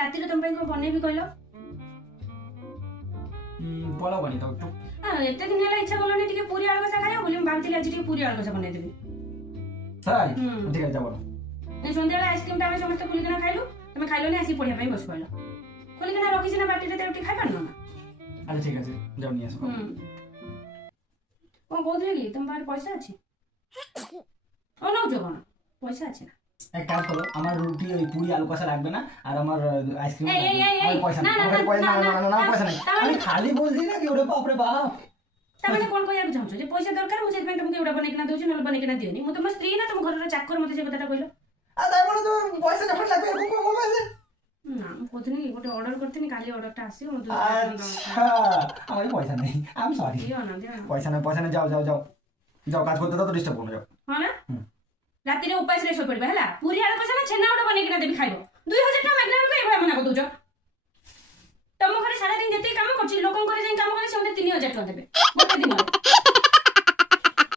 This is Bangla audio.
ରାତିରେ ତମ ପାଇଁ କଣ ବନେଇବି କହିଲ? পোলাও বানিয়ে দাও একটু। ଏତେ ଦିନ ହେଲା ଇଚ୍ଛା କଲନି ଟିକେ ପୁରୀ ଆଳୁ କଷା ଖାଇବ ବୋଲି ମୁଁ ଭାବିଥିଲି ଆଜି ଟିକେ ପୁରୀ ଆଳୁ କଷା ବନେଇଦେବି। তাই হুম। ঠিক আছে যাবো। ସନ୍ଧ୍ୟାବେଳେ ଆଇସ୍କ୍ରିମଟା ଆମେ ସମସ୍ତେ ଖୋଲିକିନା ଖାଇଲୁ, ତମେ ଖାଇଲନି, ଆସିକି ପଢିବା ପାଇଁ ବସି ପଡିଲ। ଖୋଲିକିନା ରଖିଛି ନା ବାଟିରେ ରୁଟି ଖାଇପାରୁନ ନା? আচ্ছা ঠিক আছে যাও নিয়ে আসো। କଣ କହୁଥିଲି କି ତମ ପାଖରେ ପଇସା ଅଛି? ଅନଉଛ କଣ? পয়সা আছে না? এক কাজ করো, আমার রুটি ওই পুরি আলু কষা লাগবে না, আর আমার আইসক্রিম এই, এই, এই, আমার পয়সা না, নেই, না, আমার পয়সা না, না, না, না, না, না, না, পয়সা নেই। তাহলে- আমি খালি বলছি না কি ওরে বাপরে বাপ। ତାମାନେ କଣ କହିବାକୁ ଚାହୁଁଛ ଯେ ପଇସା ଦରକାର, ମୁଁ ସେଥିପାଇଁ ତମକୁ ଏଗୁଡ଼ା ବନେଇକିନା ଦଉଛି, ନହେଲେ ବନେଇକିନା ଦିଅନି। ମୁଁ ତମ ସ୍ତ୍ରୀ ନା ତମ ଘରର ଚାକର, ମତେ ସେ কଥାটা କହିଲ? আর তাই বলে তো পয়সা যখন লাগবে এরকম করে বলবে যে। না ମୁଁ କହୁଥିଲି କି ଗୋଟେ ଅର୍ଡର କରିଥିଲି, କାଲି ଅର୍ଡରଟା ଆସିବ। ମୁଁ আচ্ছা আমার পয়সা নেই, আই এম সরি। দিଅ না দিଅ না। পয়সা নেই, যাও যাও যাও যাও, কাজ করতে দাও তো, ডিস্টার্ব করো, যাও। ହଁ ନା? ହୁଁ। ରାତିରେ ଉପାସରେ ଶୋଇପଡ଼ିବା ହେଲା। ପୁରୀ ଆଳୁ କଷା ନା ଛେନା ଗୋଟେ ବନେଇକିନା ଦେବି ଖାଇବ। 2000 ଟଙ୍କା ମାଗିଲା ବେଳକୁ ଏଇଭଳିଆ ମନା କରିଦଉଛ। ତମ ଘରେ ସାରାଦିନ ଯେତିକି କାମ କରୁଛି, ଲୋକଙ୍କ ଘରେ ଯାଇ କାମ କଲେ ସେ ମତେ 3000 ଟଙ୍କା ଦେବେ ଗୋଟେ ଦିନରେ।